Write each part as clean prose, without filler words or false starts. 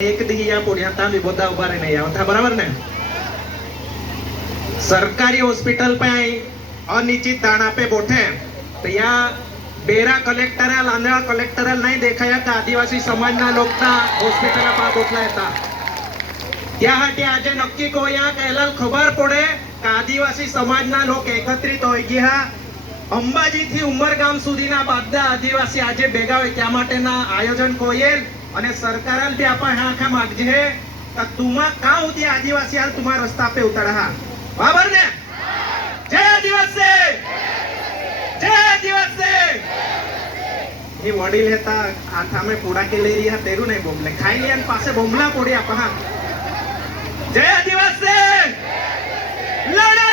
एक दी या पुण्याता मी बोधा उभा नहीं आवता बराबर ने सरकारी हॉस्पिटल पे आई अनिश्चित दाणा पे बोठे तो या बेरा कलेक्टर लांदड़ा कलेक्टर नहीं देखाया का आदिवासी समाज ना लोग हॉस्पिटल पर बोटला था त्या हाटे आज नक्की को या कहला खबर पड़े का आदिवासी समाज ना लोग एकत्रित हो गया अंबाजी थी उमरगाम सुधीना બધા આદિવાસી આજે ભેગા હોય त्या માટેના આયોજન કોયેલ અને સરકારાલ બી આપા હાખા માગજે કે તુમા કા ઉતી આદિવાસી હાલ તુમા રસ્તા पे ઉતરા હા બરાબર ને જય આદિવાસી જય આદિવાસી એ વડીલ હતા હાથામે પૂડા કે લઈ રહ્યા તેરું નહીં બોમલે ખાઈ લે અને પાસે બોમલા પોડી આપા હા જય આદિવાસી લડેંગે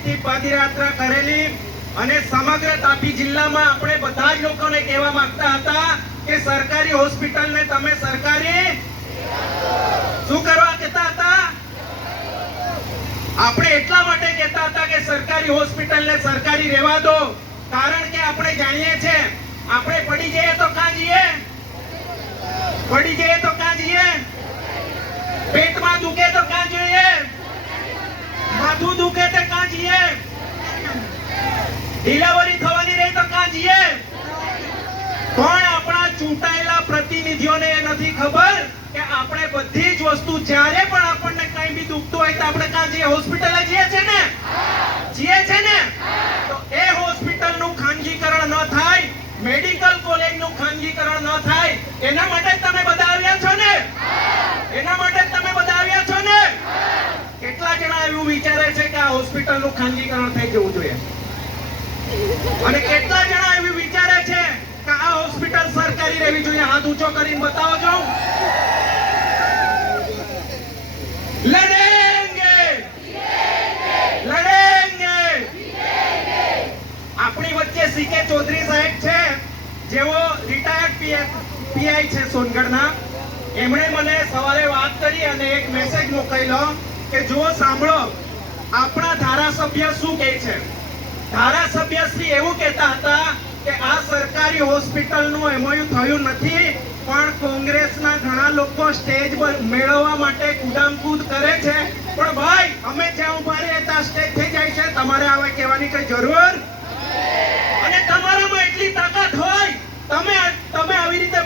થી પદયાત્રા કરેલી અને સમગ્ર તાપી જિલ્લામાં આપણે બધા જ લોકોને કહેવા માંગતા હતા કે સરકારી હોસ્પિટલને તમે સરકારી શું કરવા કહેતા હતા આપણે એટલા માટે કહેતા હતા કે સરકારી હોસ્પિટલને સરકારી રહેવા દો કારણ કે આપણે જાણીએ છે આપણે પડી જઈએ તો કાં જઈએ પડી જઈએ તો કાં જઈએ પેટમાં દુખે તો કાં જઈએ माथू दुखे तो कहां जिए डिलीवरी थवानी रही तो कहां जिए पण अपना चूंटायेला प्रतिनिधिओने नथी खबर के आपणे बधी ज वस्तु ज्यारे पण आपणने कई भी दुखतो होय तो आपणे कहां जिए होस्पिटल जिए छे ने तो ए होस्पिटल નું ખાનગીકરણ ન થાય મેડિકલ કોલેજ નું ખાનગીકરણ ન થાય એના માટે તમે બધા આવ્યા છો ને એના માટે તમે બધા આવ્યા છો ને કેટલા જણા એવું વિચારે છે કે આ હોસ્પિટલ નું ખાનગીકરણ થઈ જવું જોઈએ અને કેટલા જણા એવું વિચારે છે કે આ હોસ્પિટલ સરકારી રહેવી જોઈએ હાથ ઊંચો કરીને બતાવો છો લડેંગે લડેંગે આપણી વચ્ચે સીકે ચૌધરી સાહેબ છે જેઓ રિટાયર્ડ પીઆઈ છે સોનગઢના એમણે મને સવારે વાત કરી અને એક મેસેજ મોકલ્યો કે જો સાંભળો આપણા ધારાસભ્ય શું કહે છે ધારાસભ્યશ્રી એવું કહેતા હતા કે આ સરકારી હોસ્પિટલનું એમઓયુ થયું નથી પણ કોંગ્રેસના ઘણા લોકો સ્ટેજ પર મેળવવા માટે કુદામકૂદ કરે છે પણ ભાઈ અમે જ્યાં ઉભા રહીએ ત્યાં સ્ટેજ થઈ જાય છે તમારે આવા કહેવાની કઈ જરૂર અને તમારામાં એટલી તાકાત હોય તમે આવી રીતે